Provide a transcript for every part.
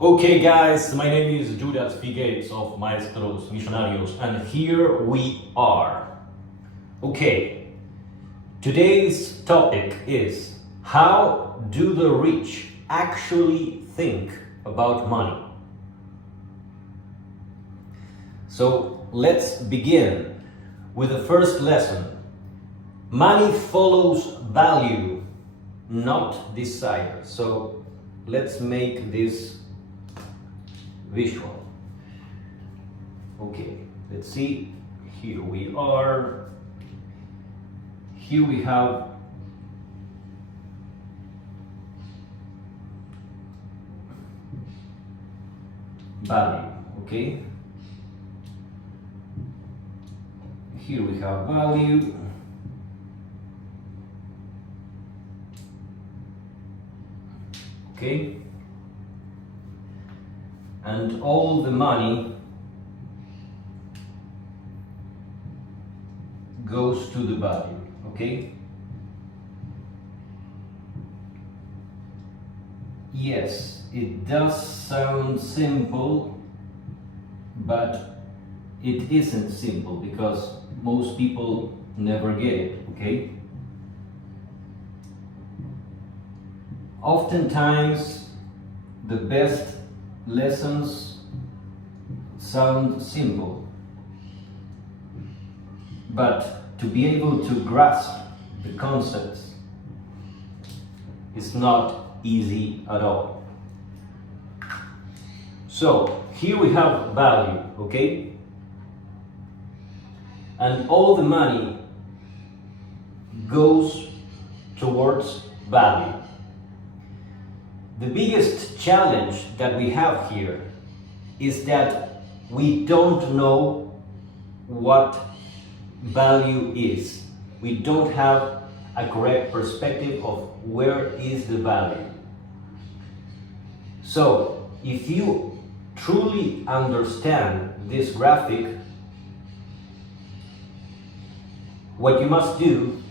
Okay guys, my name is Judas Phi Gates of Maestros Missionarios and here we are. Okay, today's topic is how do the rich actually think about money? So let's begin with the first lesson. Money follows value, not desire. So let's make this visual. Okay, let's see. Here we are. Here we have value. Okay. Here we have value. Okay. And all the money goes to the value, okay? Yes, it does sound simple, but it isn't simple because most people never get it, okay? Oftentimes, the best lessons sound simple, but to be able to grasp the concepts is not easy at all. So here we have value, okay? And all the money goes towards value. The biggest challenge that we have here is that we don't know what value is. We don't have a correct perspective of where is the value. So, if you truly understand this graphic, what you must do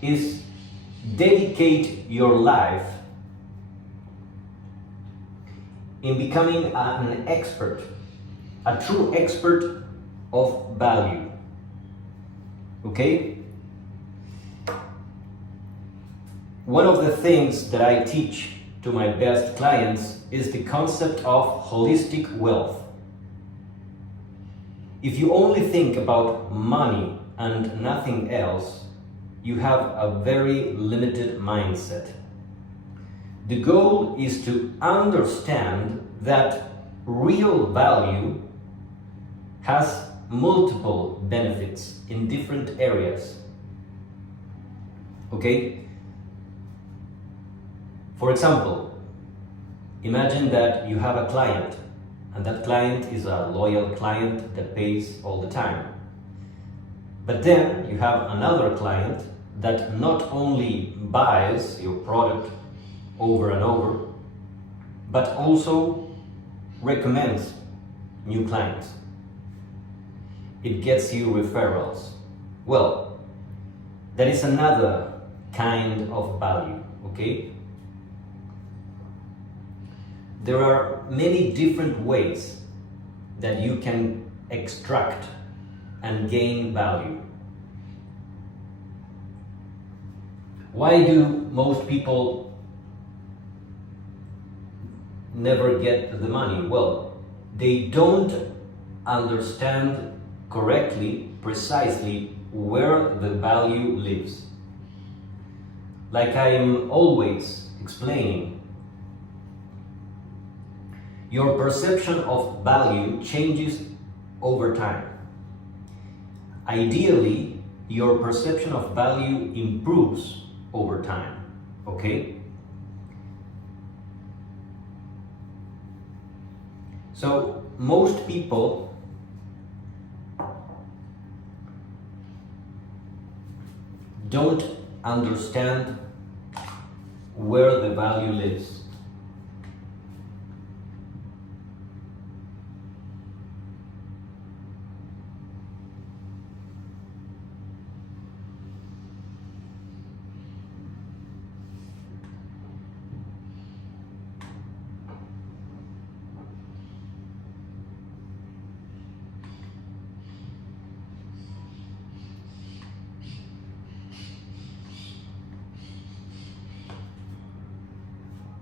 is dedicate your life in becoming an expert, a true expert of value. Okay? One of the things that I teach to my best clients is the concept of holistic wealth. If you only think about money and nothing else, you have a very limited mindset. The goal is to understand that real value has multiple benefits in different areas. Okay? For example, imagine that you have a client, and that client is a loyal client that pays all the time. But then you have another client that not only buys your product over and over, but also recommends new clients. It gets you referrals. Well, that is another kind of value, okay? There are many different ways that you can extract and gain value. Why do most people never get the money? Well, they don't understand correctly, precisely where the value lives. Like I'm always explaining, your perception of value changes over time. Ideally, your perception of value improves over time, okay? So most people don't understand where the value lives.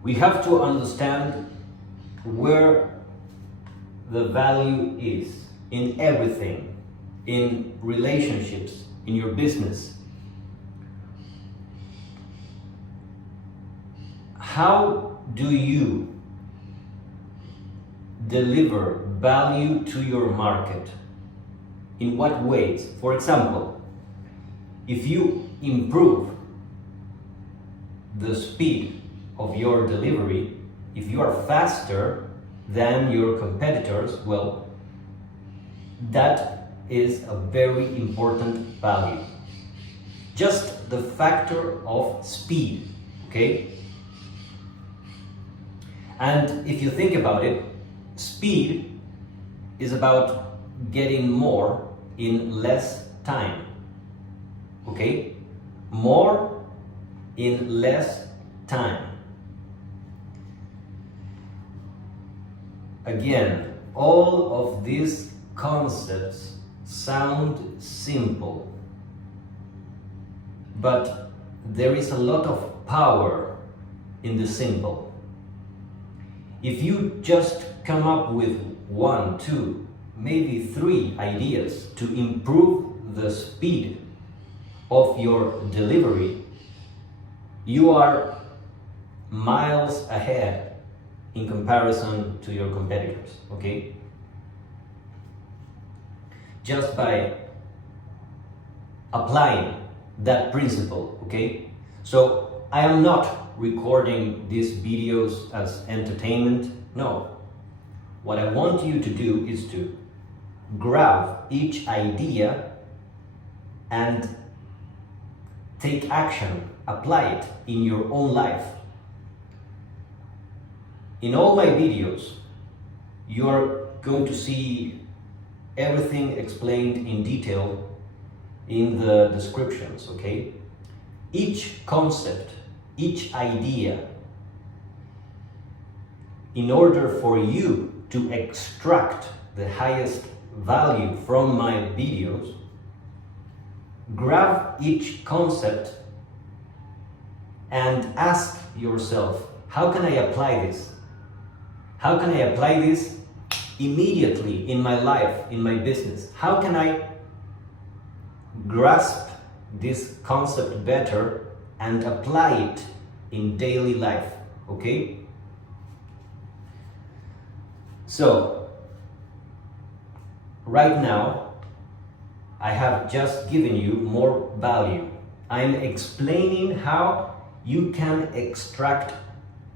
We have to understand where the value is in everything, in relationships, in your business. How do you deliver value to your market? In what ways? For example, if you improve the speed of your delivery, if you are faster than your competitors, well, that is a very important value. Just the factor of speed, okay? And if you think about it, speed is about getting more in less time, okay? More in less time. Again, all of these concepts sound simple, but there is a lot of power in the simple. If you just come up with 1, 2, maybe 3 ideas to improve the speed of your delivery, you are miles ahead in comparison to your competitors, okay? Just by applying that principle, okay? So I am not recording these videos as entertainment, no. What I want you to do is to grab each idea and take action, apply it in your own life. In all my videos, you're going to see everything explained in detail in the descriptions, okay? Each concept, each idea, in order for you to extract the highest value from my videos, grab each concept and ask yourself, how can I apply this? How can I apply this immediately in my life, in my business? How can I grasp this concept better and apply it in daily life, okay? So, right now, I have just given you more value. I'm explaining how you can extract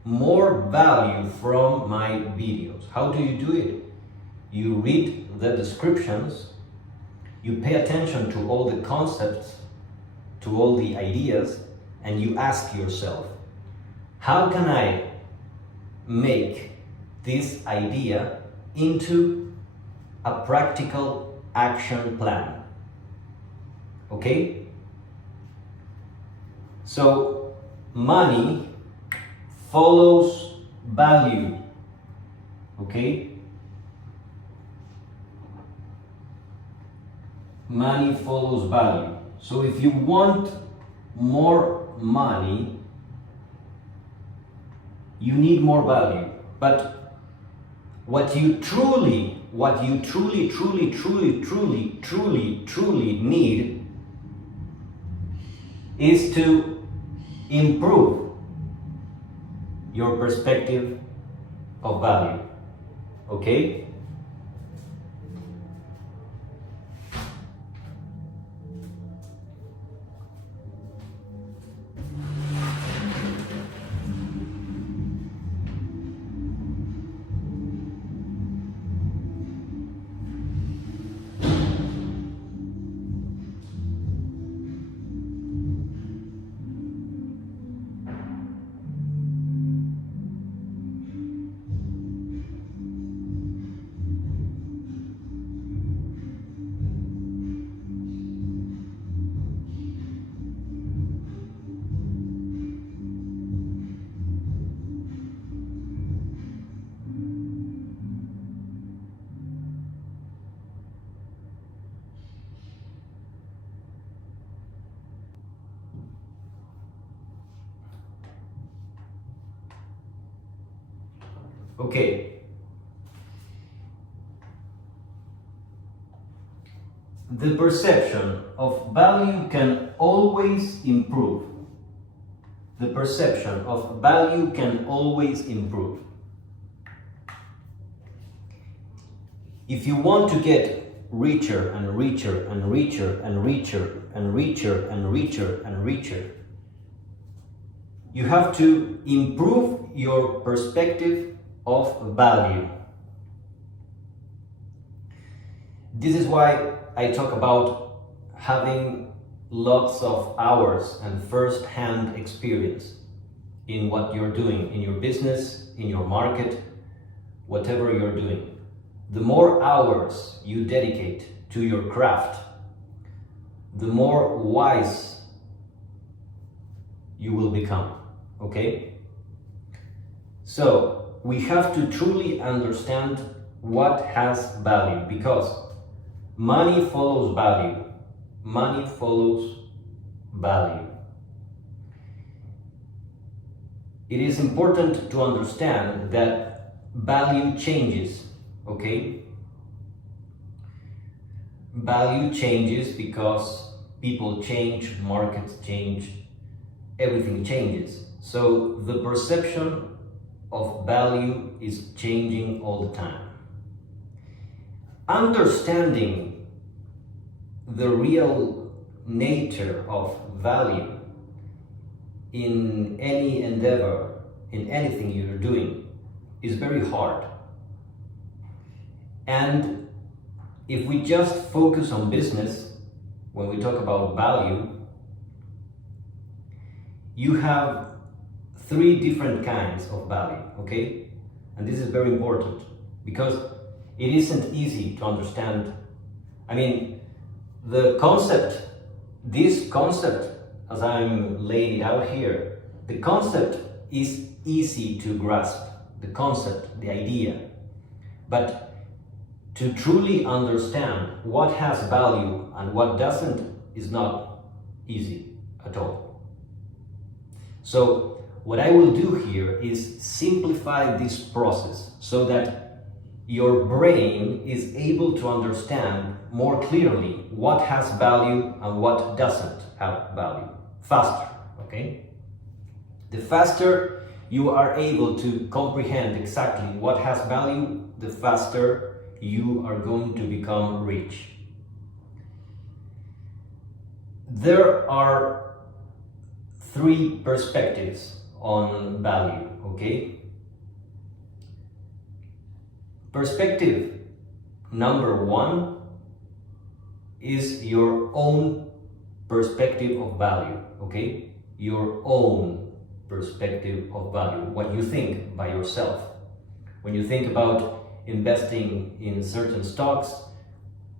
more value from my videos. How do you do it? You read the descriptions, you pay attention to all the concepts, to all the ideas, and you ask yourself, how can I make this idea into a practical action plan? Okay? So, money follows value. Okay? Money follows value. So if you want more money, you need more value. But what you truly need is to improve your perspective of value. Okay? Okay. The perception of value can always improve. The perception of value can always improve. If you want to get richer and richer and richer and richer and richer and richer and richer, you have to improve your perspective of value. This is why I talk about having lots of hours and first-hand experience in what you're doing, in your business, in your market, whatever you're doing. The more hours you dedicate to your craft, the more wise you will become, okay? So we have to truly understand what has value, because money follows value. Money follows value. It is important to understand that value changes, okay? Value changes because people change, markets change, everything changes. So the perception of value is changing all the time. Understanding the real nature of value in any endeavor, in anything you're doing, is very hard. And if we just focus on business, when we talk about value, you have 3 different kinds of value, okay? And this is very important because it isn't easy to understand. I mean, the concept, this concept, as I'm laying it out here, the concept is easy to grasp, the concept, the idea. But to truly understand what has value and what doesn't is not easy at all. So what I will do here is simplify this process so that your brain is able to understand more clearly what has value and what doesn't have value faster, okay? The faster you are able to comprehend exactly what has value, the faster you are going to become rich. There are 3 perspectives on value, okay? Perspective number 1 is your own perspective of value, okay? Your own perspective of value, what you think by yourself. When you think about investing in certain stocks,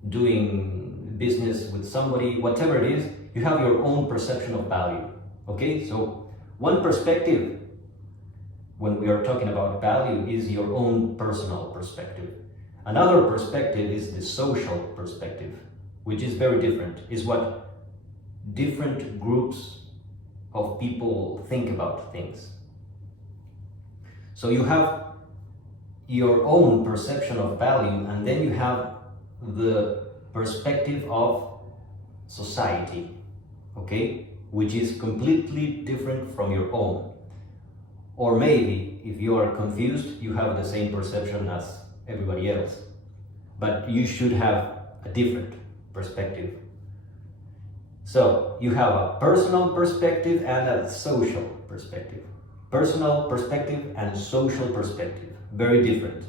doing business with somebody, whatever it is, you have your own perception of value, okay? So one perspective when we are talking about value is your own personal perspective. Another perspective is the social perspective, which is very different, is what different groups of people think about things. So you have your own perception of value, and then you have the perspective of society, okay, which is completely different from your own. Or maybe, if you are confused, you have the same perception as everybody else, but you should have a different perspective. So you have a personal perspective and a social perspective. Personal perspective and social perspective, very different.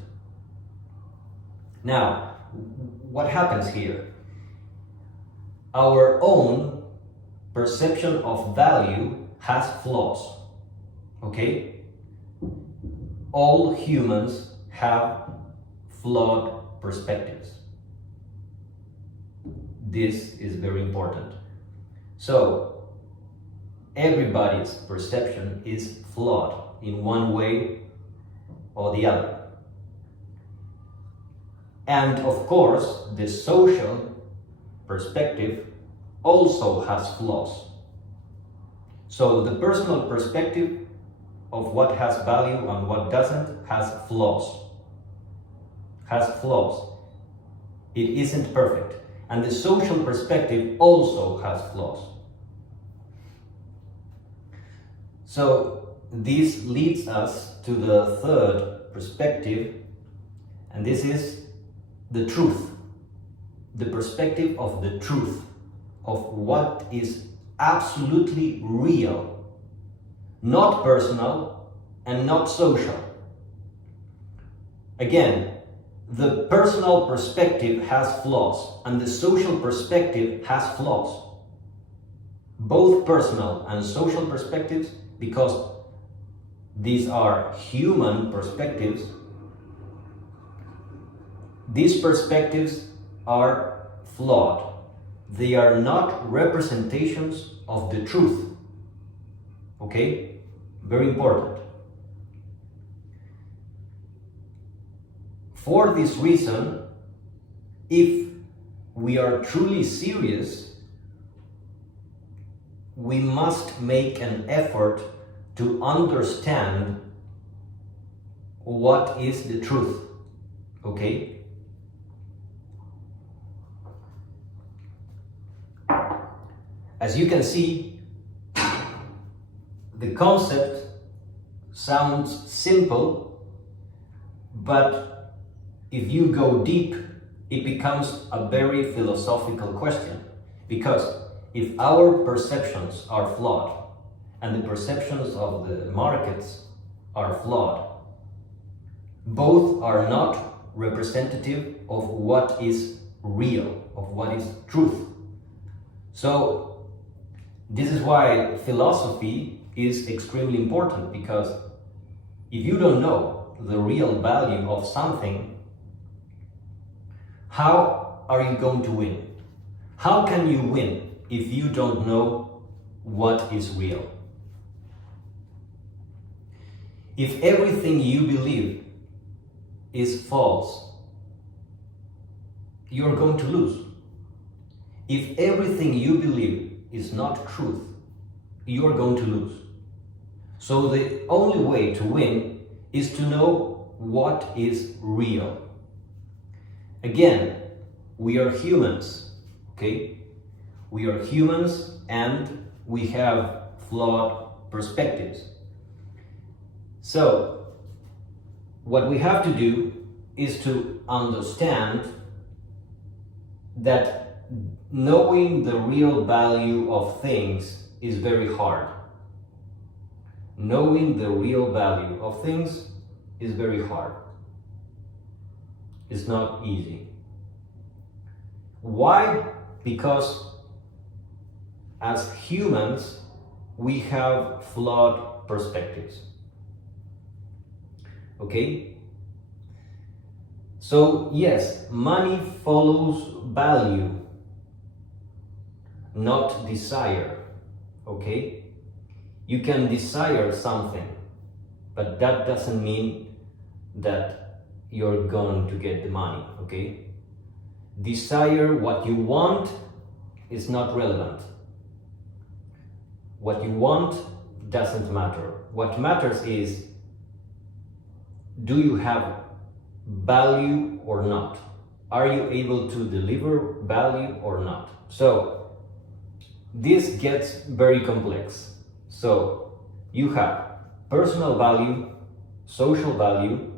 Now, what happens here? Our own perception of value has flaws, okay? All humans have flawed perspectives. This is very important. So, everybody's perception is flawed in one way or the other. And of course, the social perspective also has flaws. So the personal perspective of what has value and what doesn't has flaws. It isn't perfect. And the social perspective also has flaws. So this leads us to the third perspective, and this is the truth. The perspective of the truth, of what is absolutely real, not personal and not social. Again, the personal perspective has flaws and the social perspective has flaws. Both personal and social perspectives, because these are human perspectives, these perspectives are flawed. They are not representations of the truth. Okay? Very important. For this reason, if we are truly serious, we must make an effort to understand what is the truth. Okay? As you can see, the concept sounds simple, but if you go deep, it becomes a very philosophical question. Because if our perceptions are flawed, and the perceptions of the markets are flawed, both are not representative of what is real, of what is truth. So, this is why philosophy is extremely important, because if you don't know the real value of something, how are you going to win? How can you win if you don't know what is real? If everything you believe is false, you're going to lose. If everything you believe is not truth, you're going to lose. So the only way to win is to know what is real. Again, we are humans, okay? We are humans and we have flawed perspectives. So, what we have to do is to understand that knowing the real value of things is very hard. Knowing the real value of things is very hard. It's not easy. Why? Because as humans, we have flawed perspectives. Okay? So, yes, money follows value, not desire. Okay? You can desire something, but that doesn't mean that you're going to get the money. Okay? Desire what you want is not relevant. What you want doesn't matter. What matters is, do you have value or not? Are you able to deliver value or not? So, this gets very complex. So, you have personal value, social value,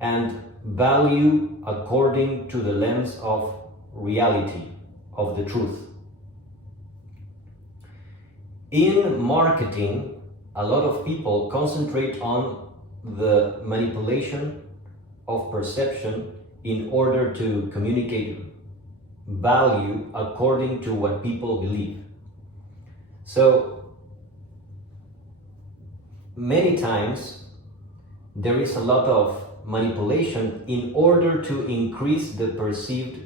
and value according to the lens of reality, of the truth. In marketing, a lot of people concentrate on the manipulation of perception in order to communicate value according to what people believe. So, many times there is a lot of manipulation in order to increase the perceived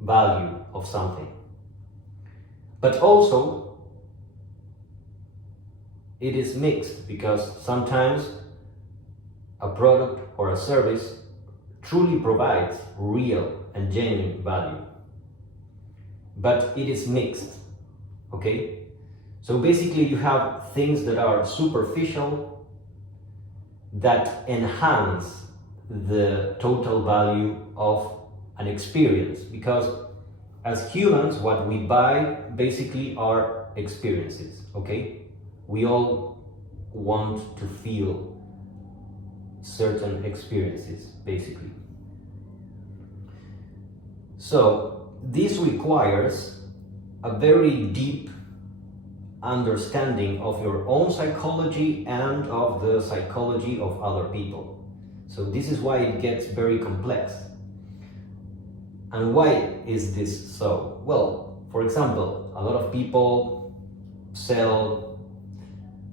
value of something. But also, it is mixed, because sometimes a product or a service truly provides real and genuine value. But it is mixed, okay? So basically you have things that are superficial that enhance the total value of an experience, because as humans what we buy basically are experiences, okay? We all want to feel certain experiences basically. So this requires a very deep understanding of your own psychology and of the psychology of other people. So this is why it gets very complex. And why is this so? Well, for example, a lot of people sell,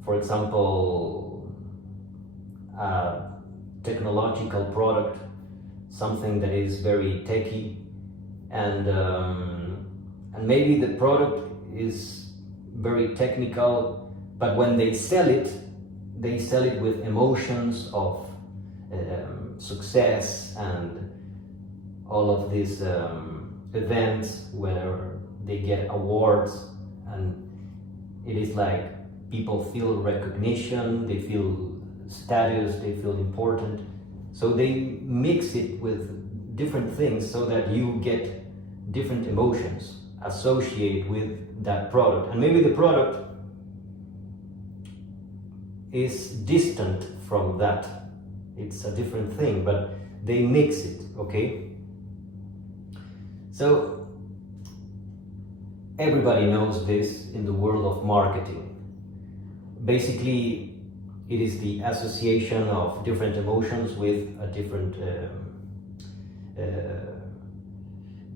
for example, a technological product, something that is very techy, and maybe the product is very technical, but when they sell it with emotions of success and all of these events where they get awards, and it is like people feel recognition, they feel status, they feel important. So they mix it with different things so that you get different emotions associated with that product. And maybe the product is distant from that. It's a different thing, but they mix it, okay? So everybody knows this in the world of marketing. Basically, it is the association of different emotions with a different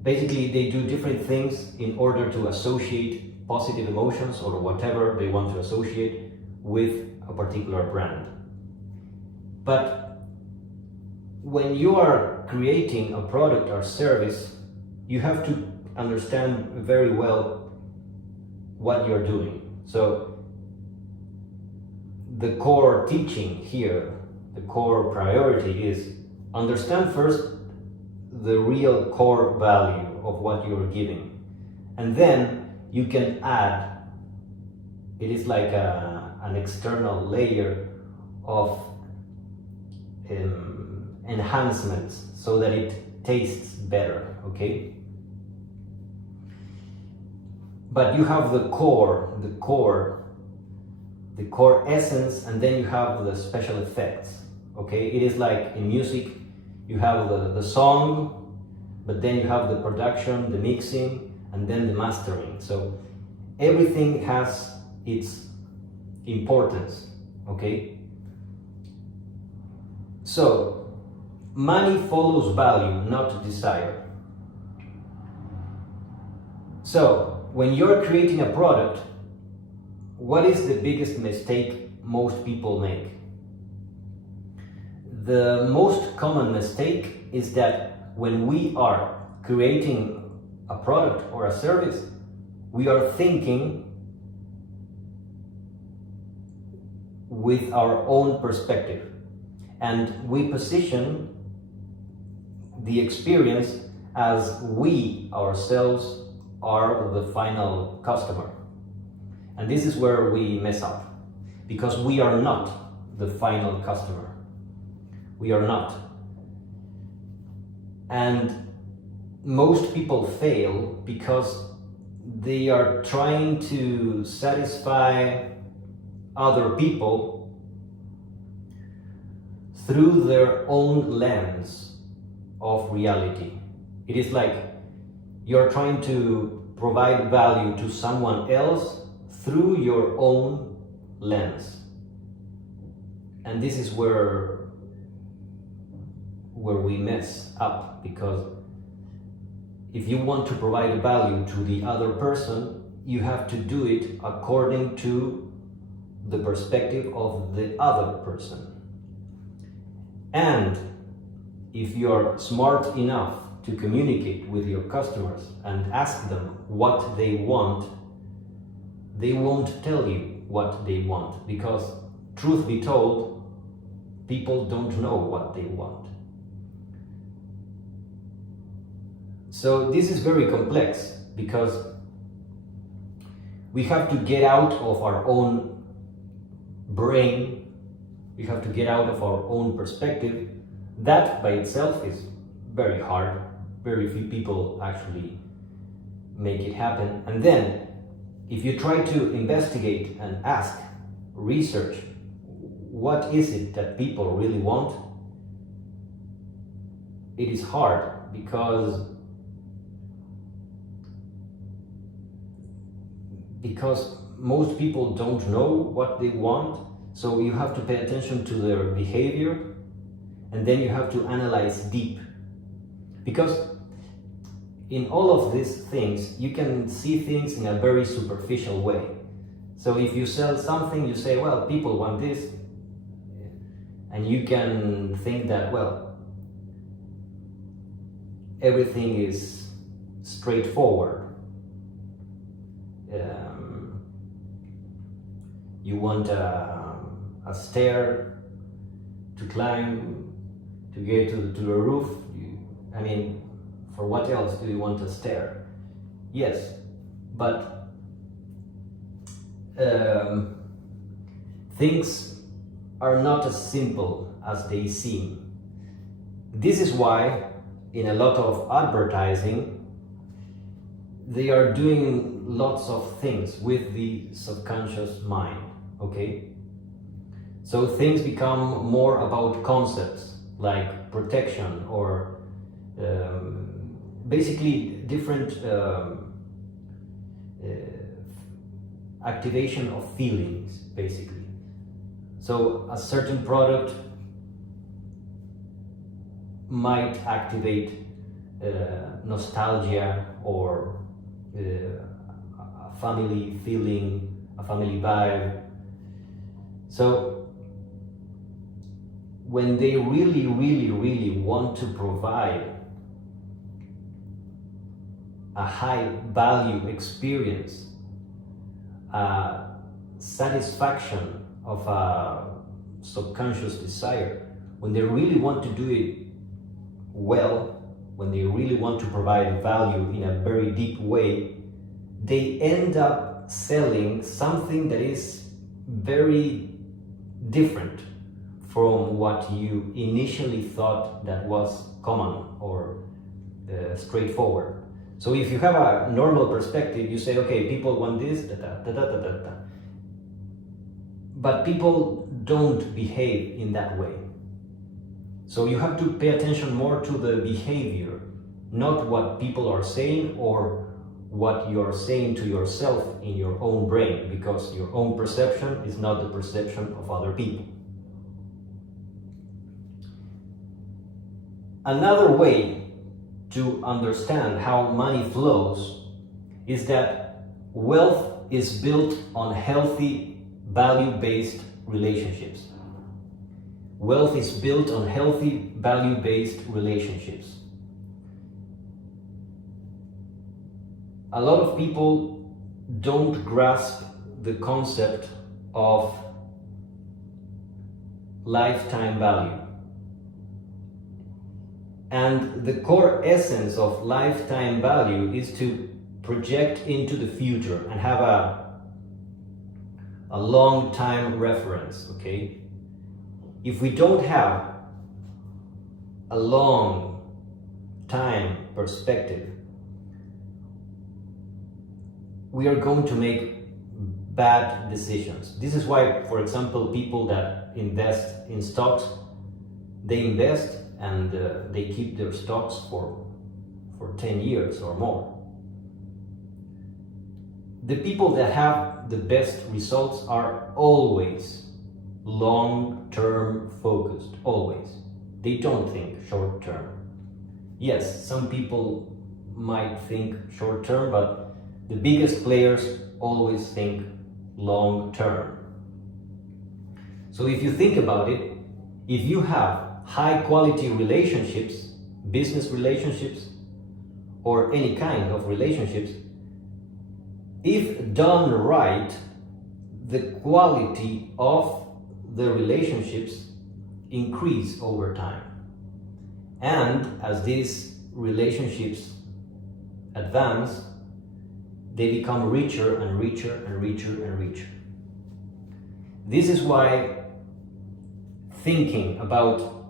basically they do different things in order to associate positive emotions or whatever they want to associate with a particular brand. But when you are creating a product or service, you have to understand very well what you're doing. So the core teaching here, the core priority is understand first the real core value of what you're giving, and then you can add, it is like an external layer of enhancements so that it tastes better, okay? But you have the core essence, and then you have the special effects, okay? It is like in music, you have the song, but then you have the production, the mixing, and then the mastering. So everything has its importance, okay? So money follows value, not desire. So when you're creating a product, what is the biggest mistake most people make? The most common mistake is that when we are creating a product or a service, we are thinking with our own perspective, and we position the experience as we ourselves are the final customer. And this is where we mess up, because we are not the final customer. We are not. And most people fail because they are trying to satisfy other people through their own lens of reality. It is like you're trying to provide value to someone else through your own lens. And this is where we mess up, because if you want to provide value to the other person, you have to do it according to the perspective of the other person. And if you're smart enough to communicate with your customers and ask them what they want, they won't tell you what they want, because truth be told, people don't know what they want. So this is very complex, because We have to get out of our own brain. We have to get out of our own perspective. That by itself is very hard. Very few people actually make it happen. And then, if you try to investigate and ask, research, what is it that people really want? It is hard because most people don't know what they want. So you have to pay attention to their behavior, and then you have to analyze deep. Because in all of these things, you can see things in a very superficial way. So if you sell something, you say, well, people want this, and you can think that, well, everything is straightforward. You want a stair to climb to get to the roof. I mean, for what else do you want a stair? Yes, but things are not as simple as they seem. This is why in a lot of advertising they are doing lots of things with the subconscious mind, okay? So things become more about concepts like protection or basically different activation of feelings, basically. So a certain product might activate nostalgia or a family feeling, a family vibe. So when they really want to provide a high value experience, a satisfaction of a subconscious desire, when they really want to do it well, when they really want to provide value in a very deep way, they end up selling something that is very different from what you initially thought that was common or straightforward. So if you have a normal perspective, you say, okay, people want this, da. But people don't behave in that way. So you have to pay attention more to the behavior, not what people are saying or what you're saying to yourself in your own brain, because your own perception is not the perception of other people. Another way to understand how money flows is that wealth is built on healthy, value-based relationships. Wealth is built on healthy, value-based relationships. A lot of people don't grasp the concept of lifetime value. And the core essence of lifetime value is to project into the future and have a long time reference, okay? If we don't have a long time perspective, we are going to make bad decisions. This is why, for example, people that invest in stocks, they invest and they keep their stocks for 10 years or more. The people that have the best results are always long-term focused, always. They don't think short-term. Yes, some people might think short-term, but the biggest players always think long-term. So if you think about it, if you have high-quality relationships, business relationships, or any kind of relationships, if done right, the quality of the relationships increase over time. And as these relationships advance, they become richer and richer and richer and richer. This is why thinking about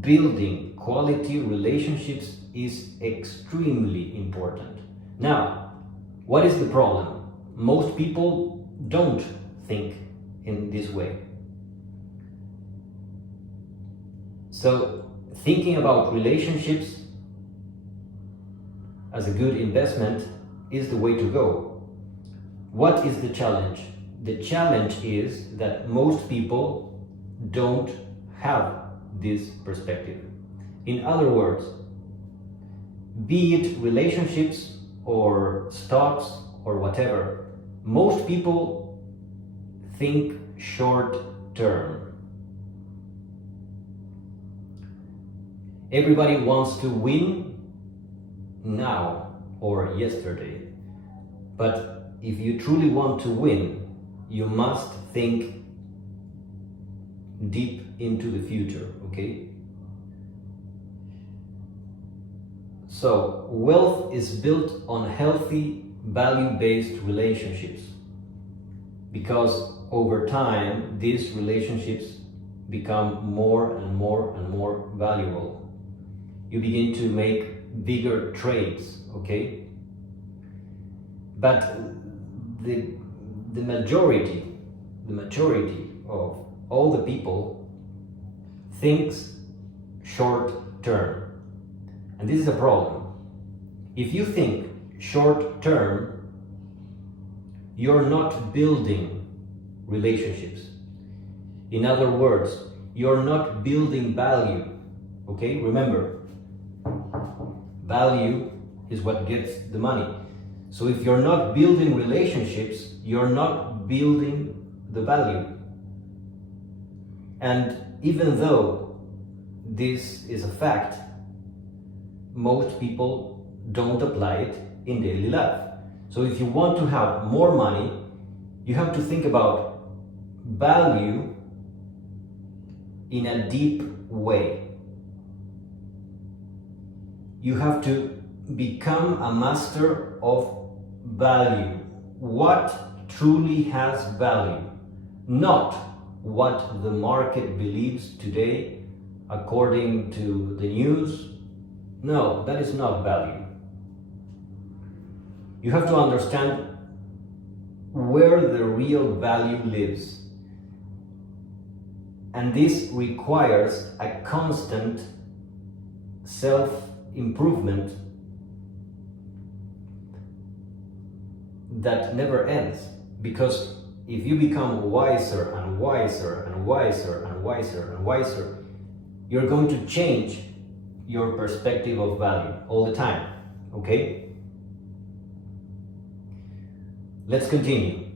building quality relationships is extremely important. Now, what is the problem? Most people don't think in this way. So, thinking about relationships as a good investment is the way to go. What is the challenge? The challenge is that most people don't have this perspective. In other words, be it relationships or stocks or whatever, most people think short term. Everybody wants to win now or yesterday. But if you truly want to win, you must think deep into the future, okay? So, wealth is built on healthy, value-based relationships, because over time, these relationships become more and more and more valuable. You begin to make bigger trades, okay? But the majority of all the people thinks short term. And this is a problem. If you think short term, you're not building relationships. In other words, you're not building value, okay? Remember, value is what gets the money. So if you're not building relationships, you're not building the value. And even though this is a fact, most people don't apply it in daily life. So if you want to have more money, you have to think about value in a deep way. You have to become a master of value. What truly has value, not what the market believes today according to the news. No, that is not value. You have to understand where the real value lives. And this requires a constant self-improvement that never ends. Because if you become wiser and wiser and wiser and wiser and wiser, you're going to change your perspective of value all the time, okay? Let's continue.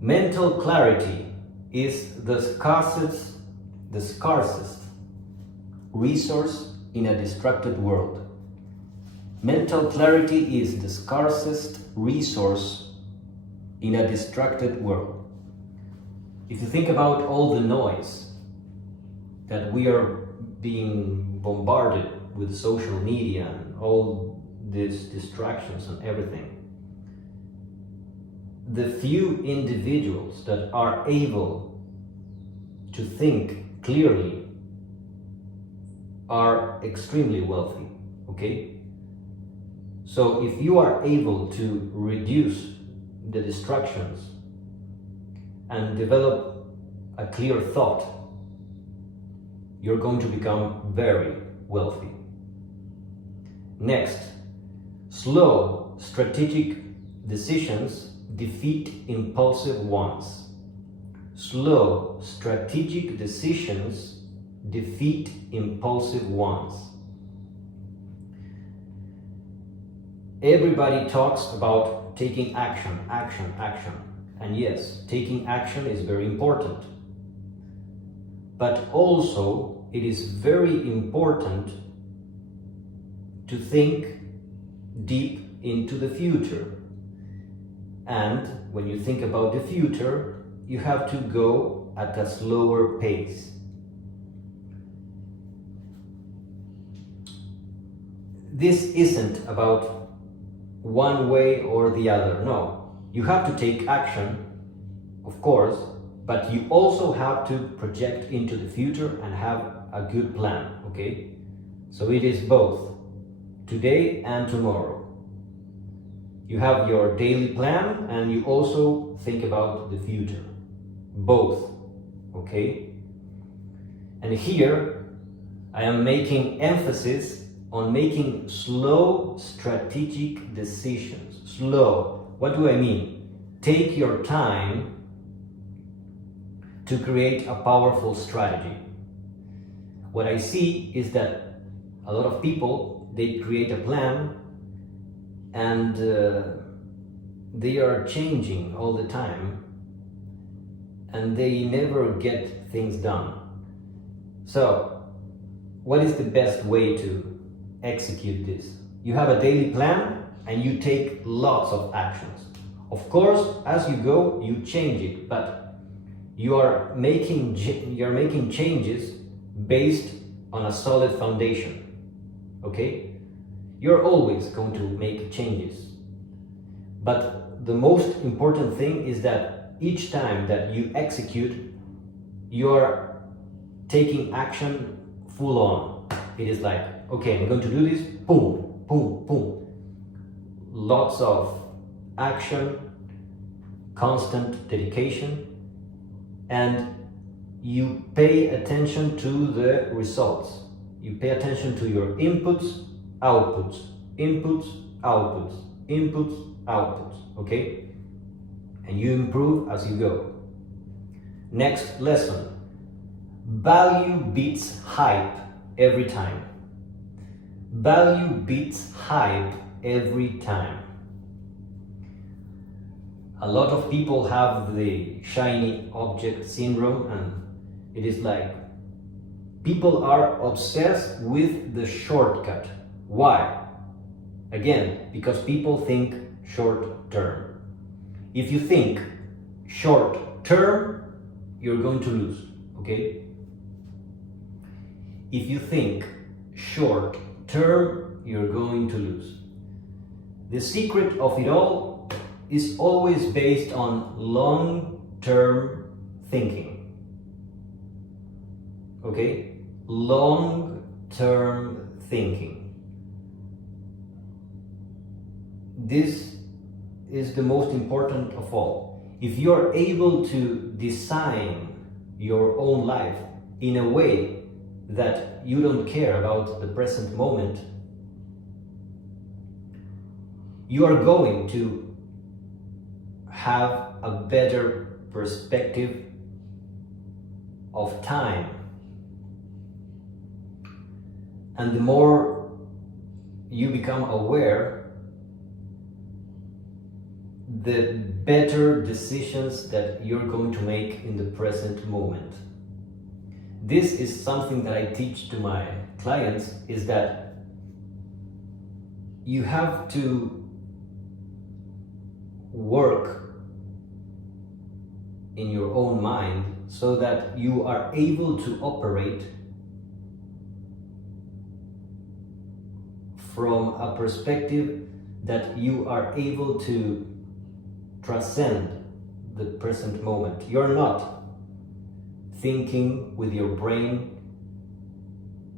Mental clarity is the scarcest resource in a distracted world. Mental clarity is the scarcest resource in a distracted world. If you think about all the noise that we are being bombarded with social media and all these distractions and everything, the few individuals that are able to think clearly are extremely wealthy, okay? So if you are able to reduce the distractions and develop a clear thought, you're going to become very wealthy. Next, slow, strategic decisions defeat impulsive ones. Slow, strategic decisions defeat impulsive ones. Everybody talks about taking action. And yes, taking action is very important. But also, it is very important to think deep into the future. And when you think about the future, you have to go at a slower pace. This isn't about one way or the other. No, you have to take action, of course, but you also have to project into the future and have a good plan, okay? So it is both, today and tomorrow. You have your daily plan and you also think about the future. Both, okay? And here I am making emphasis on making slow strategic decisions. Slow. What do I mean? Take your time to create a powerful strategy. What I see is that a lot of people, they create a plan and they are changing all the time and they never get things done. So, what is the best way to execute this? You have a daily plan and you take lots of actions. Of course, as you go, you change it, but you're making changes based on a solid foundation, okay? You're always going to make changes, but the most important thing is that each time that you execute, you're taking action full on. It is like, okay, I'm going to do this, boom, boom, boom. Lots of action, constant dedication, and you pay attention to the results. You pay attention to your inputs, outputs, inputs, outputs, inputs, outputs, okay? And you improve as you go. Next lesson. Value beats hype every time. Value beats hype every time. A lot of people have the shiny object syndrome, and it is like people are obsessed with the shortcut. Why? Again, because people think short term. If you think short term, you're going to lose, okay? If you think short term, you're going to lose. The secret of it all is always based on long-term thinking, okay? Long-term thinking. This is the most important of all. If you're able to design your own life in a way that you don't care about the present moment, you are going to have a better perspective of time. And the more you become aware, the better decisions that you're going to make in the present moment. This is something that I teach to my clients, is that you have to work in your own mind so that you are able to operate from a perspective that you are able to transcend the present moment. You're not thinking with your brain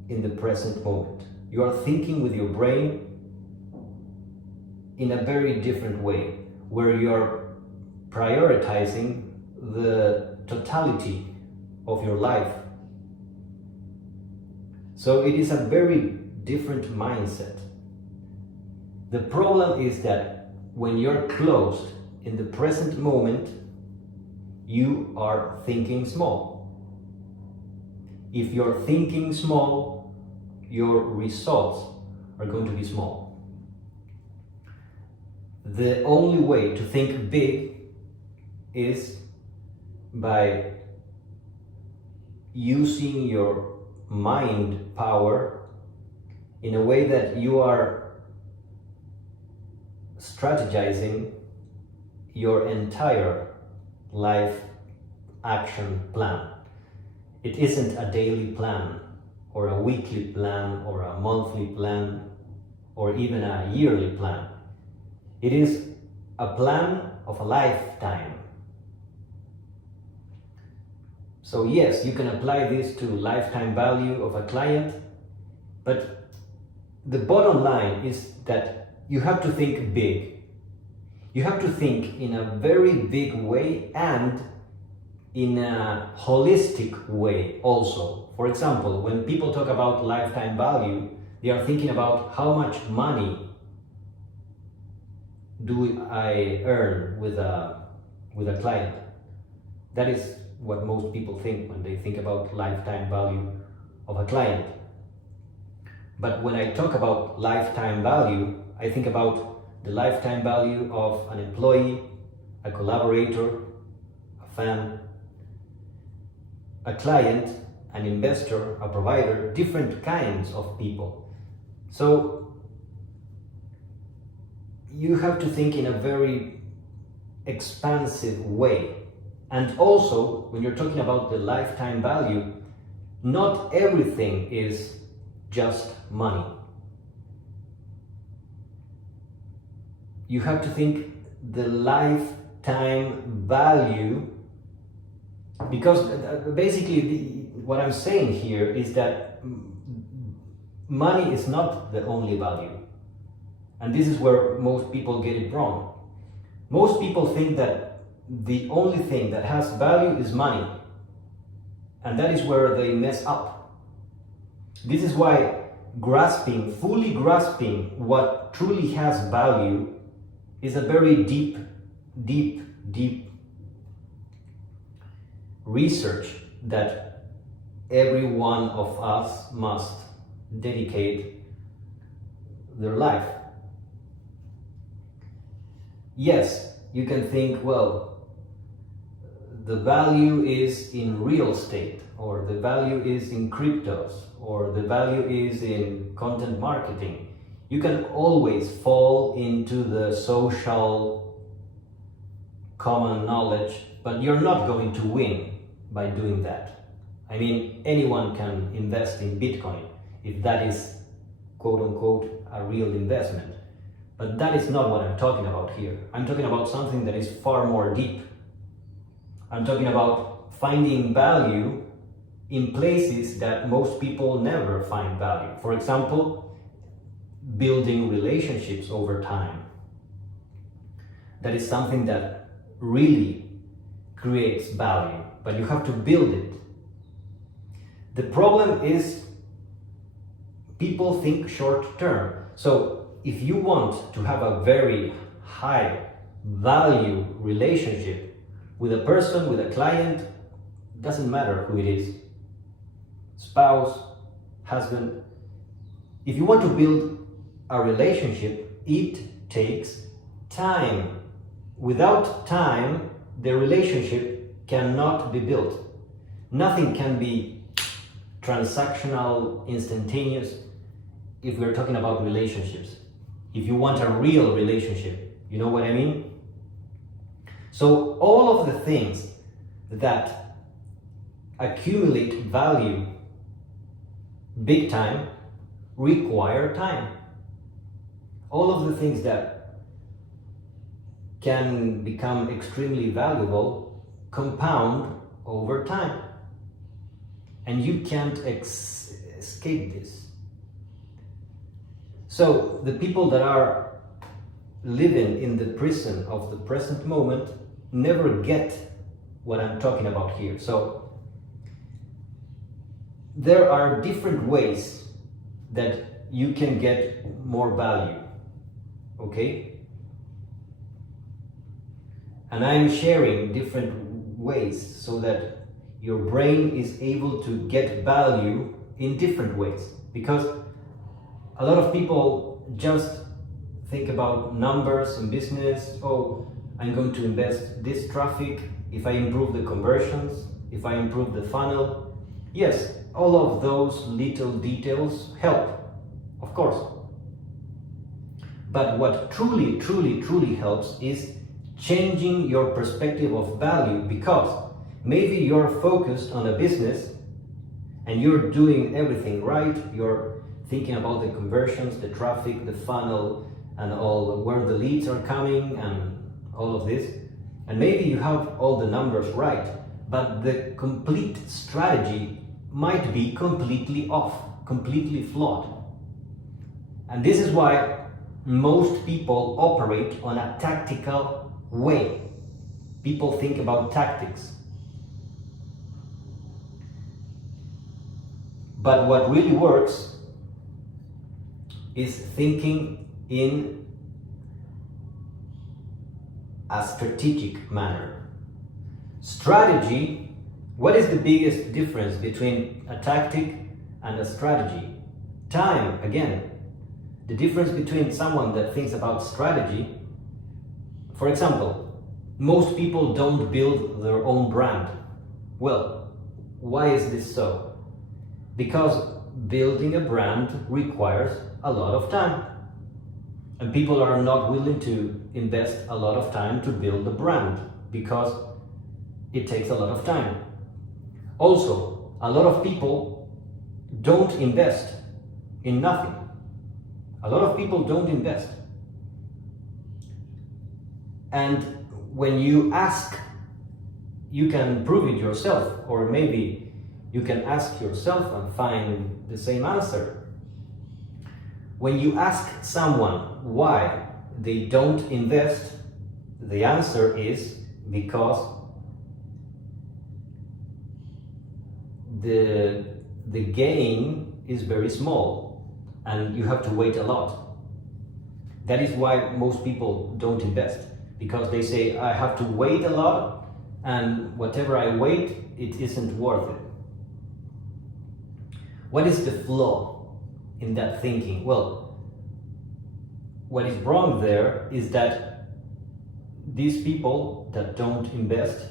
in the present moment. You are thinking with your brain in a very different way, where you're prioritizing the totality of your life. So it is a very different mindset. The problem is that when you're closed in the present moment, you are thinking small. If you're thinking small, your results are going to be small. The only way to think big is by using your mind power in a way that you are strategizing your entire life action plan. It isn't a daily plan or a weekly plan or a monthly plan or even a yearly plan. It is a plan of a lifetime. So yes, you can apply this to lifetime value of a client, but the bottom line is that you have to think big. You have to think in a very big way and in a holistic way also. For example, when people talk about lifetime value, they are thinking about how much money do I earn with a client. That is what most people think when they think about lifetime value of a client. But when I talk about lifetime value, I think about the lifetime value of an employee, a collaborator, a fan, a client, an investor, a provider, different kinds of people. So you have to think in a very expansive way. And also, when you're talking about the lifetime value, not everything is just money. You have to think the lifetime value, because basically what I'm saying here is that money is not the only value. And this is where most people get it wrong. Most people think that the only thing that has value is money. And that is where they mess up. This is why fully grasping what truly has value is a very deep research that every one of us must dedicate their life. Yes, you can think, well, the value is in real estate, or the value is in cryptos, or the value is in content marketing. You can always fall into the social common knowledge, but you're not going to win by doing that. I mean, anyone can invest in Bitcoin if that is quote unquote a real investment. But that is not what I'm talking about here. I'm talking about something that is far more deep. I'm talking about finding value in places that most people never find value. For example, building relationships over time. That is something that really creates value, but you have to build it. The problem is people think short term. So if you want to have a very high value relationship with a person, with a client, doesn't matter who it is, spouse, husband, if you want to build a relationship, it takes time. Without time, the relationship cannot be built. Nothing can be transactional, instantaneous, if we're talking about relationships. If you want a real relationship, you know what I mean? So all of the things that accumulate value big time require time. All of the things that can become extremely valuable compound over time. And you can't escape this. So the people that are living in the prison of the present moment never get what I'm talking about here. So there are different ways that you can get more value, okay? And I'm sharing different ways so that your brain is able to get value in different ways, because a lot of people just think about numbers in business. Oh, I'm going to invest this traffic if I improve the conversions, if I improve the funnel. Yes, all of those little details help, of course. But what truly helps is changing your perspective of value, because maybe you're focused on a business and you're doing everything right. You're thinking about the conversions, the traffic, the funnel, and all where the leads are coming and all of this. And maybe you have all the numbers right, but the complete strategy might be completely off, completely flawed. And this is why most people operate on a tactical way. People think about tactics. But what really works is thinking in a strategic manner. Strategy, what is the biggest difference between a tactic and a strategy? Time, again. The difference between someone that thinks about strategy, for example, most people don't build their own brand. Well, why is this so? Because building a brand requires a lot of time. And people are not willing to invest a lot of time to build a brand because it takes a lot of time. Also, a lot of people don't invest in nothing. A lot of people don't invest. And when you ask, you can prove it yourself, or maybe you can ask yourself and find the same answer. When you ask someone why they don't invest, the answer is because the gain is very small and you have to wait a lot. That is why most people don't invest, because they say, I have to wait a lot and whatever I wait, it isn't worth it. What is the flaw in that thinking? Well, what is wrong there is that these people that don't invest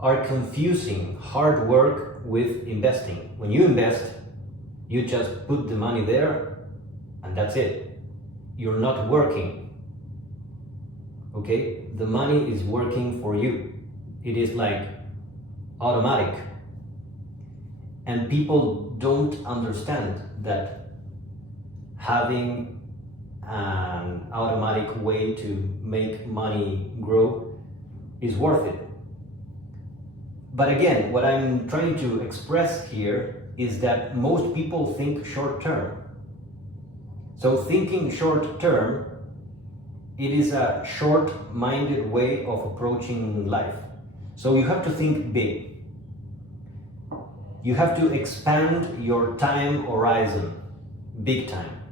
are confusing hard work with investing. When you invest, you just put the money there and that's it. You're not working. Okay? The money is working for you. It is like automatic. And people don't understand that having an automatic way to make money grow is worth it. But again, what I'm trying to express here is that most people think short term. So thinking short term, it is a short-minded way of approaching life. So you have to think big. You have to expand your time horizon, big time.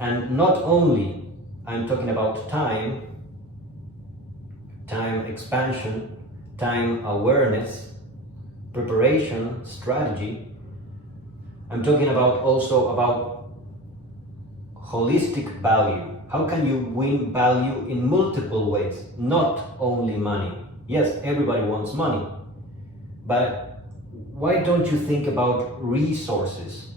And not only I'm talking about time expansion, time awareness, preparation, strategy. I'm talking about also about holistic value. How can you win value in multiple ways, not only money? Yes, everybody wants money, but why don't you think about resources?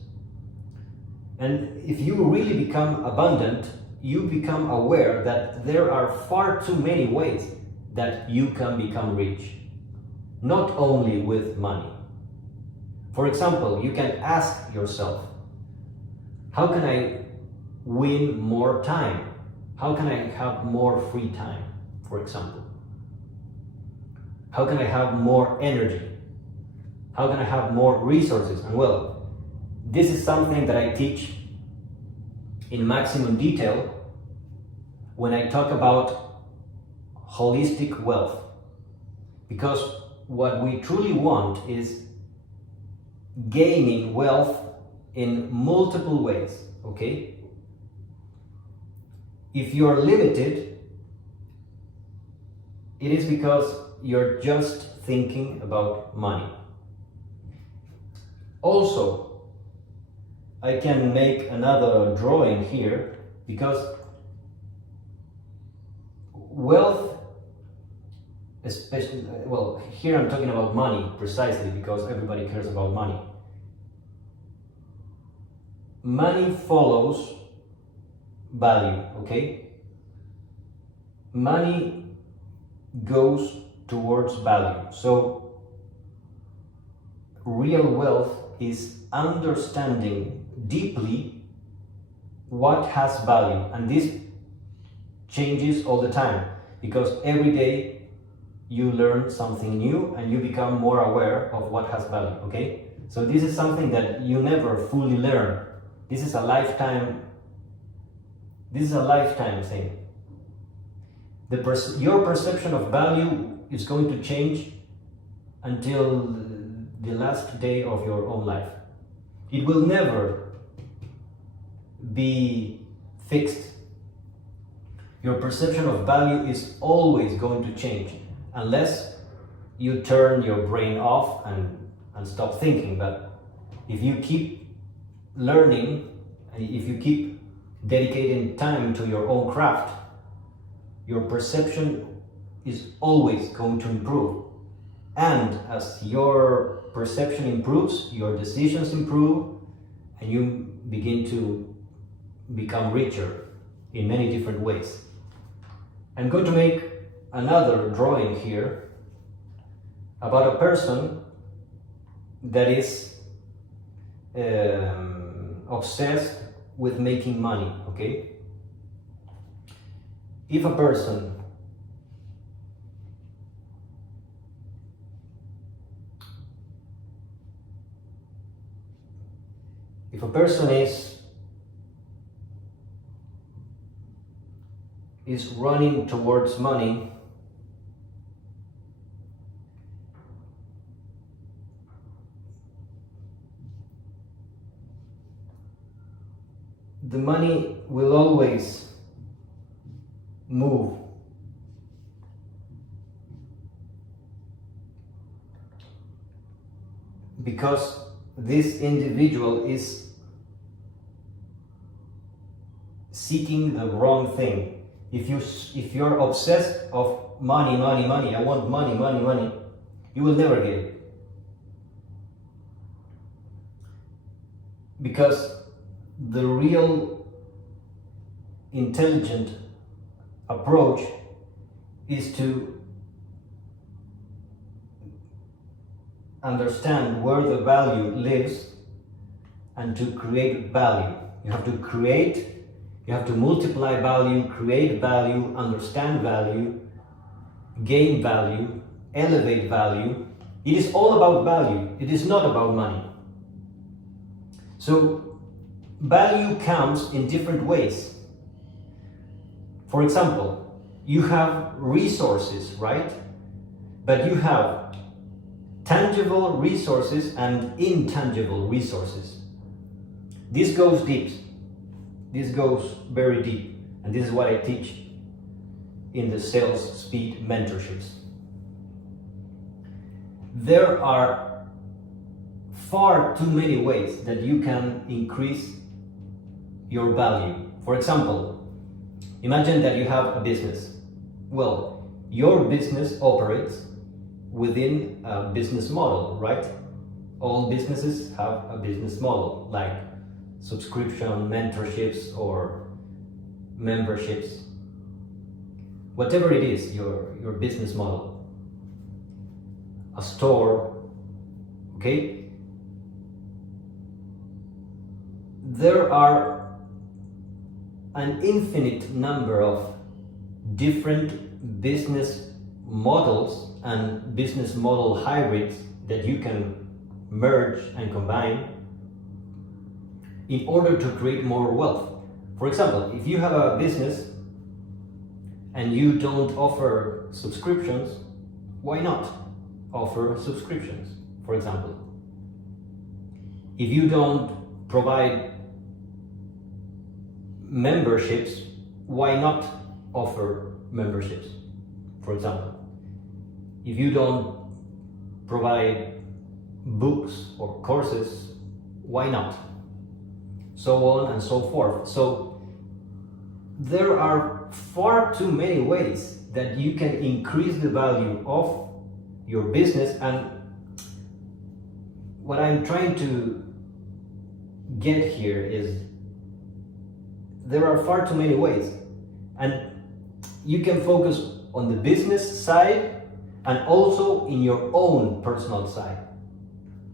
And if you really become abundant, you become aware that there are far too many ways that you can become rich, not only with money. For example, you can ask yourself, how can I win more time? How can I have more free time, for example? How can I have more energy? How can I have more resources? And well, this is something that I teach in maximum detail when I talk about holistic wealth. Because what we truly want is gaining wealth in multiple ways, okay? If you're limited, it is because you're just thinking about money. Also, I can make another drawing here because wealth, especially, well, here I'm talking about money precisely because everybody cares about money. Money follows value, okay? Money goes towards value. So real wealth is understanding deeply what has value, and this changes all the time because every day you learn something new and you become more aware of what has value. Okay, so this is something that you never fully learn. This is a lifetime thing. Your perception of value is going to change until the last day of your own life. It will never be fixed. Your perception of value is always going to change unless you turn your brain off and stop thinking. But if you keep learning and if you keep dedicating time to your own craft, your perception is always going to improve. And as your perception improves, your decisions improve, and you begin to become richer in many different ways. I'm going to make another drawing here about a person that is obsessed with making money, okay? If a person is running towards money, the money will always move. Because this individual is seeking the wrong thing. If you're obsessed of money, I want money, you will never get it. Because the real intelligent approach is to understand where the value lives and to create value. You have to multiply value, create value, understand value, gain value, elevate value. It is all about value. It is not about money. So value comes in different ways. For example, you have resources, right? But you have tangible resources and intangible resources. This goes deep. This goes very deep. And this is what I teach in the sales speed mentorships. There are far too many ways that you can increase your value. For example, imagine that you have a business. Well, your business operates within a business model, right? All businesses have a business model, like subscription, mentorships, or memberships. Whatever it is, your business model. A store, okay? There are an infinite number of different business models and business model hybrids that you can merge and combine in order to create more wealth. For example, if you have a business and you don't offer subscriptions, why not offer subscriptions, for example? If you don't provide memberships, why not offer memberships, for example? If you don't provide books or courses, why not? So on and so forth. So there are far too many ways that you can increase the value of your business, and what I'm trying to get here is there are far too many ways, and you can focus on the business side and also in your own personal side.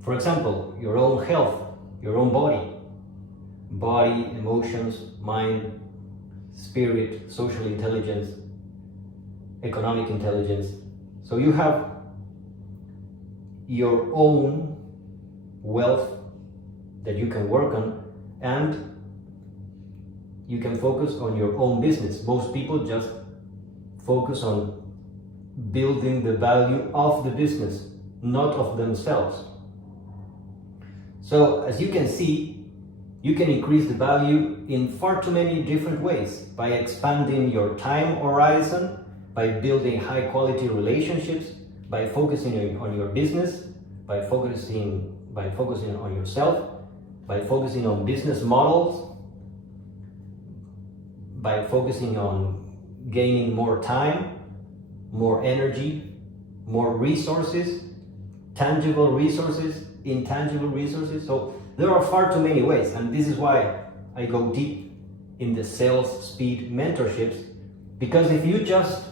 For example, your own health, your own body, body, emotions, mind, spirit, social intelligence, economic intelligence. So you have your own wealth that you can work on, and you can focus on your own business. Most people just focus on building the value of the business, not of themselves. So as you can see, you can increase the value in far too many different ways: by expanding your time horizon, by building high quality relationships, by focusing on your business, by focusing on yourself, by focusing on business models, by focusing on gaining more time, more energy, more resources, tangible resources, intangible resources. So there are far too many ways, and this is why I go deep in the sales speed mentorships, because if you just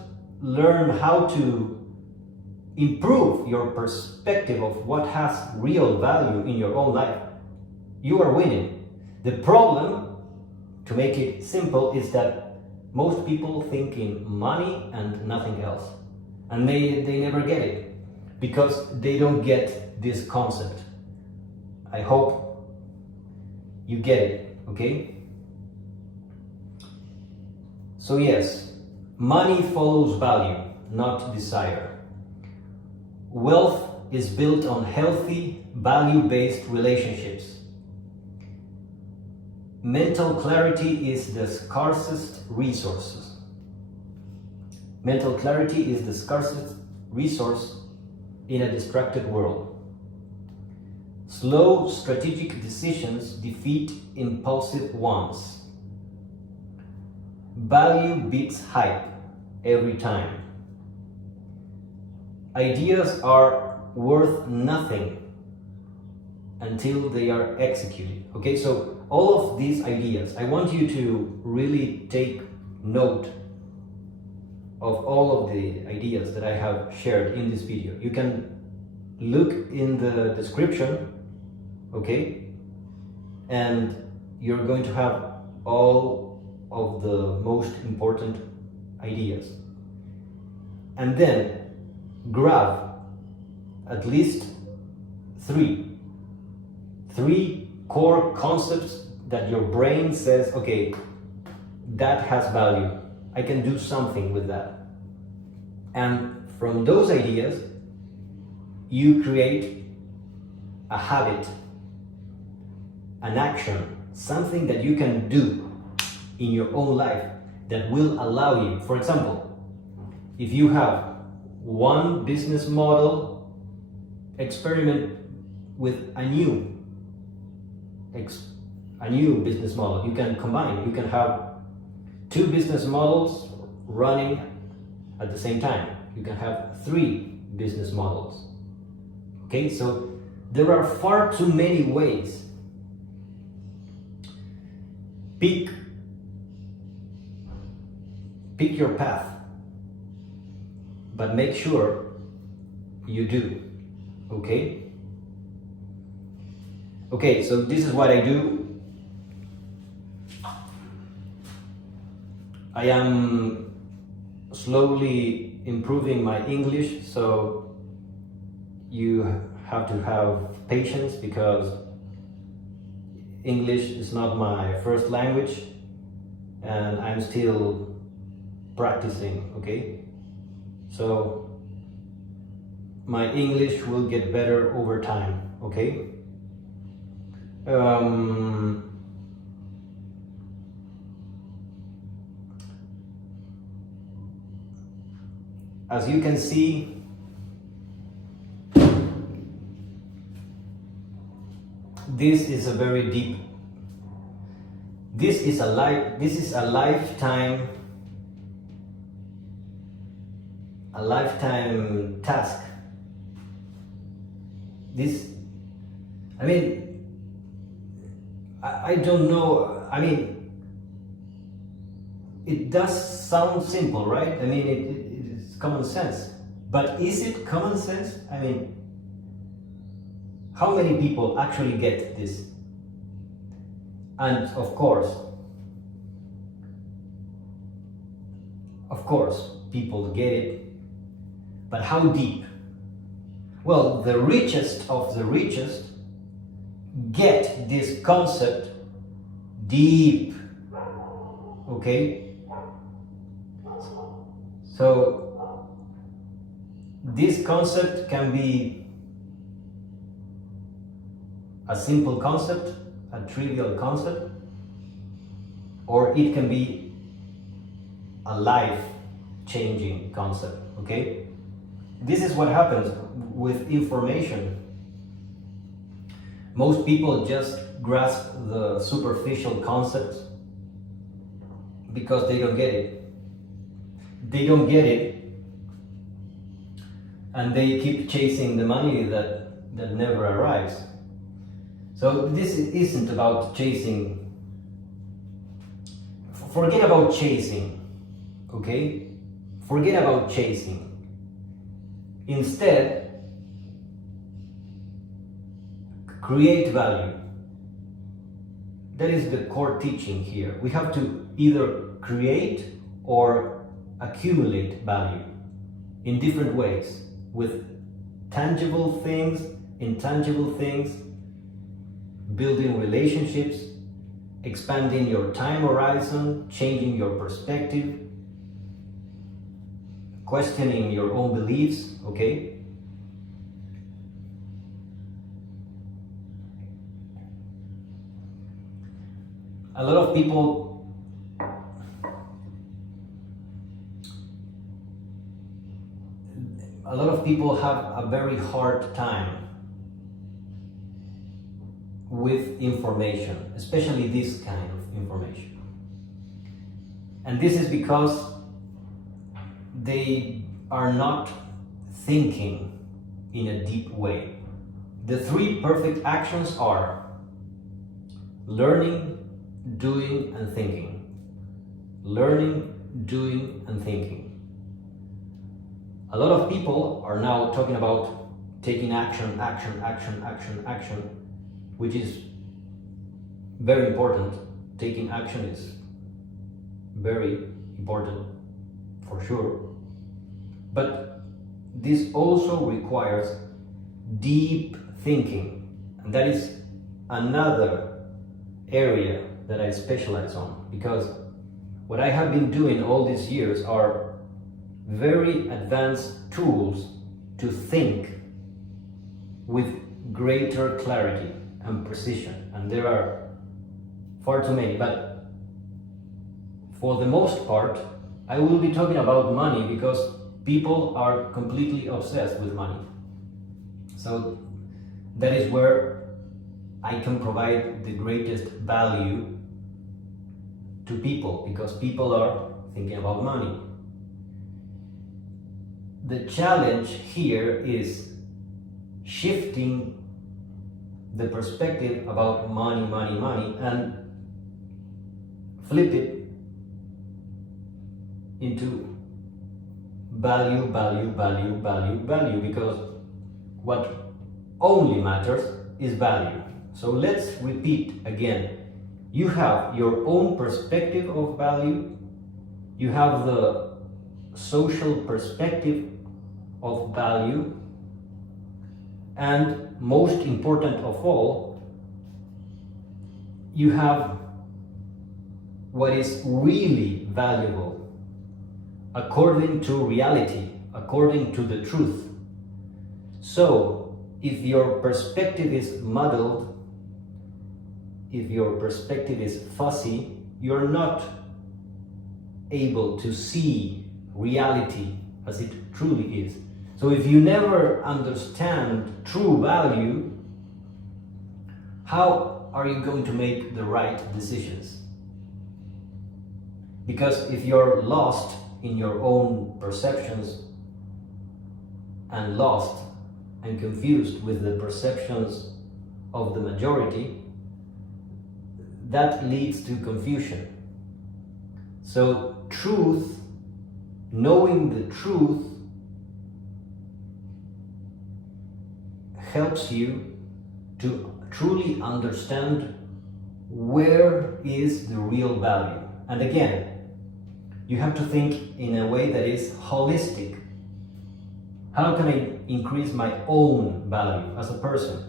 learn how to improve your perspective of what has real value in your own life, you are winning. The problem, to make it simple, is that most people think in money and nothing else, and they never get it because they don't get this concept. I hope you get it, okay? So yes, money follows value, not desire. Wealth is built on healthy, value-based relationships. Mental clarity is the scarcest resource. Mental clarity is the scarcest resource in a distracted world. Slow, strategic decisions defeat impulsive ones. Value beats hype every time. Ideas are worth nothing until they are executed. Okay, so all of these ideas, I want you to really take note of all of the ideas that I have shared in this video. You can look in the description, okay, and you're going to have all of the most important ideas. And then grab at least three core concepts that your brain says, okay, that has value, I can do something with that. And from those ideas, you create a habit, an action, something that you can do in your own life that will allow you. For example, if you have one business model, experiment with a new business model. You can combine, you can have two business models running at the same time. You can have three business models. Okay, so there are far too many ways. Pick your path, but make sure you do. Okay? Okay, so this is what I do. I am slowly improving my English, so you have to have patience because English is not my first language and I'm still practicing, okay? So my English will get better over time, okay? As you can see, this is a very deep, this is a lifetime task. This, I mean, I don't know, I mean, it does sound simple, right? I mean, it's common sense, but is it common sense? I mean, how many people actually get this? And of course, people get it. But how deep? Well, the richest of the richest get this concept deep. Okay? So, this concept can be a simple concept, a trivial concept, or it can be a life-changing concept, okay? This is what happens with information. Most people just grasp the superficial concepts because they don't get it. They don't get it, and they keep chasing the money that never arrives. So this isn't about chasing. Forget about chasing, okay? Forget about chasing. Instead, create value. That is the core teaching here. We have to either create or accumulate value in different ways, with tangible things, intangible things, building relationships, expanding your time horizon, changing your perspective, questioning your own beliefs, okay? A lot of people have a very hard time with information, especially this kind of information. And this is because they are not thinking in a deep way. The three perfect actions are learning, doing, and thinking. Learning, doing, and thinking. A lot of people are now talking about taking action, which is very important. Taking action is very important, for sure. But this also requires deep thinking, and that is another area that I specialize on, because what I have been doing all these years are very advanced tools to think with greater clarity and precision, and there are far too many, but for the most part I will be talking about money because people are completely obsessed with money. So that is where I can provide the greatest value to people, because people are thinking about money. The challenge here is shifting the perspective about money, and flip it into value, because what only matters is value. So let's repeat again. You have your own perspective of value, you have the social perspective of value, and most important of all, you have what is really valuable according to reality, according to the truth. So if your perspective is muddled, if your perspective is fuzzy, you're not able to see reality as it truly is. So if you never understand true value, how are you going to make the right decisions? Because if you're lost in your own perceptions and lost and confused with the perceptions of the majority, that leads to confusion. So truth, knowing the truth, helps you to truly understand where is the real value? And again, you have to think in a way that is holistic. How can I increase my own value as a person?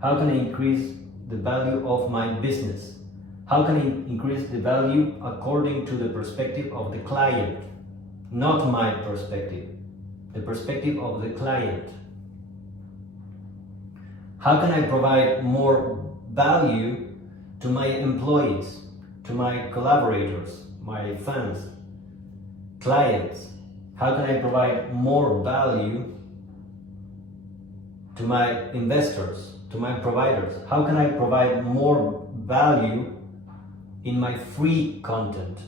How can I increase the value of my business? How can I increase the value according to the perspective of the client? Not my perspective, the perspective of the client. How can I provide more value to my employees, to my collaborators, my fans, clients? How can I provide more value to my investors, to my providers? How can I provide more value in my free content?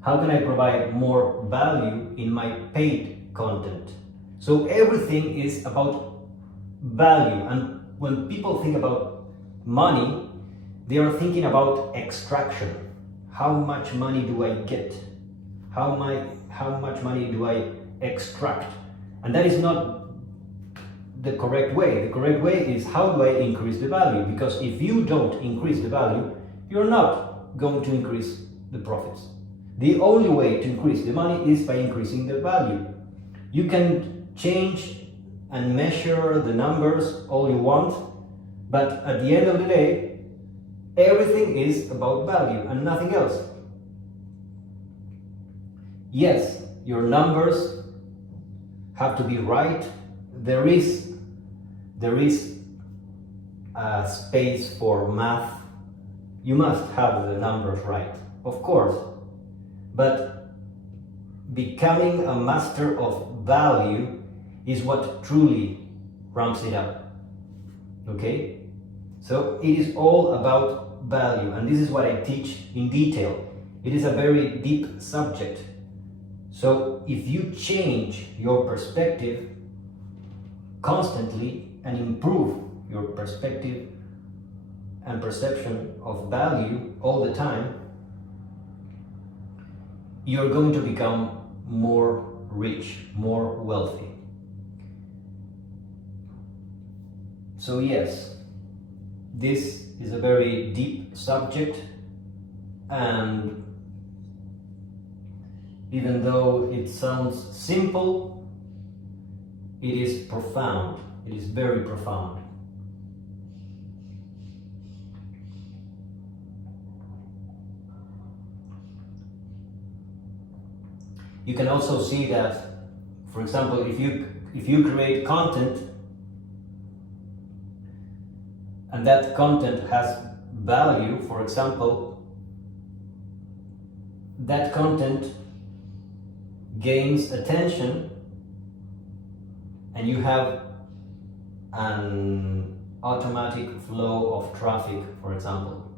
How can I provide more value in my paid content? So everything is about value. And when people think about money, they are thinking about extraction. How much money do I get? How much money do I extract? And that is not the correct way. The correct way is, how do I increase the value? Because if you don't increase the value, you're not going to increase the profits. The only way to increase the money is by increasing the value. You can change and measure the numbers all you want, but at the end of the day, everything is about value and nothing else. Yes, your numbers have to be right. There is a space for math. You must have the numbers right, of course. But becoming a master of value is what truly ramps it up. Okay? So it is all about value, and this is what I teach in detail. It is a very deep subject. So if you change your perspective constantly and improve your perspective and perception of value all the time, you're going to become more rich, more wealthy. So yes, this is a very deep subject, and even though it sounds simple, it is profound. It is very profound. You can also see that, for example, if you create content and that content has value, for example, that content gains attention and you have an automatic flow of traffic, for example,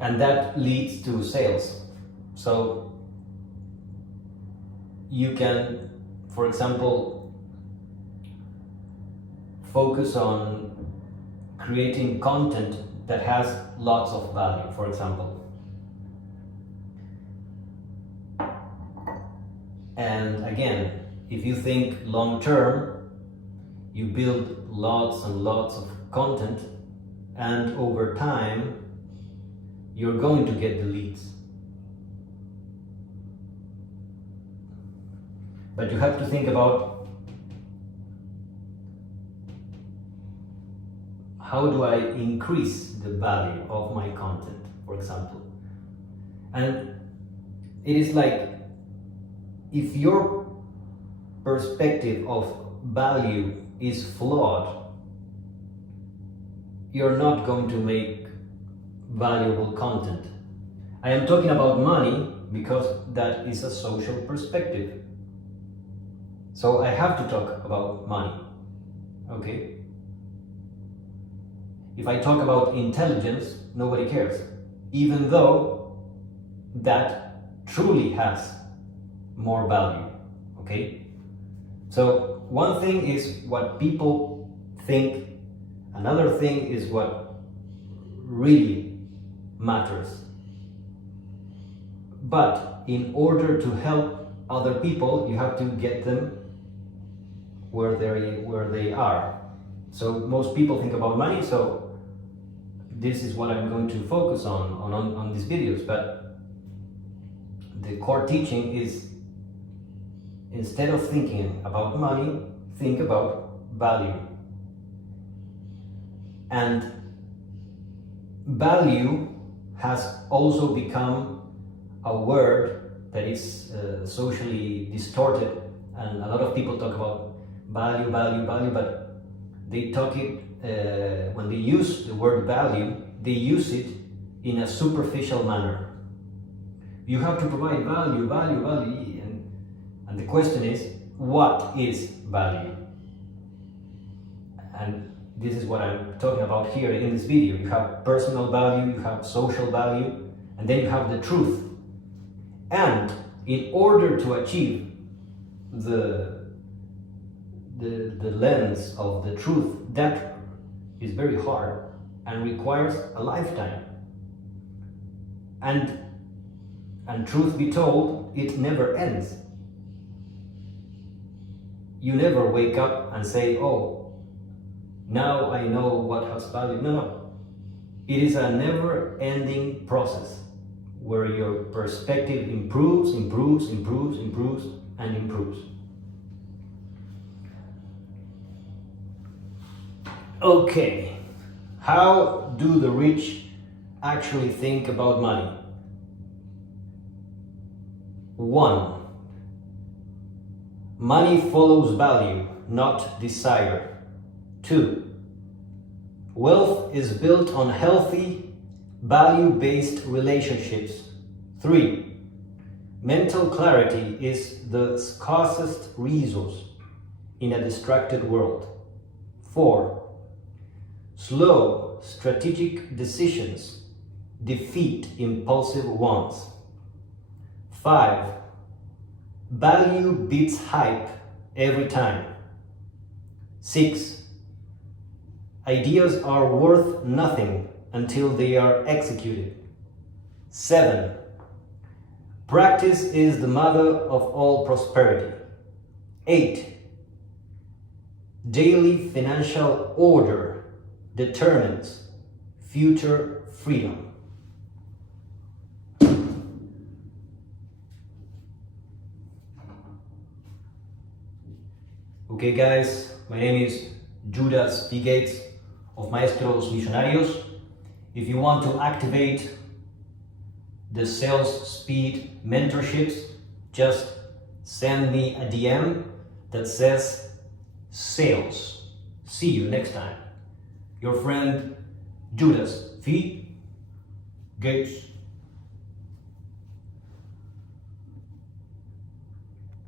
and that leads to sales. So you can, for example, focus on creating content that has lots of value, for example. And again, if you think long term, you build lots and lots of content, and over time, you're going to get the leads. But you have to think about, how do I increase the value of my content, for example? And it is like, if your perspective of value is flawed, you're not going to make valuable content. I am talking about money because that is a social perspective. So I have to talk about money, okay? If I talk about intelligence, nobody cares, even though that truly has more value, okay? So one thing is what people think, another thing is what really matters. But in order to help other people, you have to get them where they are. So most people think about money, so this is what I'm going to focus on these videos, but the core teaching is, instead of thinking about money, think about value. And value has also become a word that is socially distorted, and a lot of people talk about value, but they talk it, when they use the word value, they use it in a superficial manner. You have to provide value, and the question is, what is value? And this is what I'm talking about here in this video. You have personal value, you have social value, and then you have the truth. And in order to achieve the lens of the truth, that is very hard and requires a lifetime. And truth be told, it never ends. You never wake up and say, oh, now I know what has value. No. It is a never-ending process where your perspective improves. Okay, how do the rich actually think about money? 1. Money follows value, not desire. 2. Wealth is built on healthy, value-based relationships. 3. Mental clarity is the scarcest resource in a distracted world. 4. Slow, strategic decisions defeat impulsive ones. 5. Value beats hype every time. 6. Ideas are worth nothing until they are executed. 7. Practice is the mother of all prosperity. 8. Daily financial order determines future freedom. Okay guys, my name is Judas Phi Gates of Maestros Millonarios. If you want to activate the sales speed mentorships, just send me a DM that says sales. See you next time. Your friend Judas Phi Gates.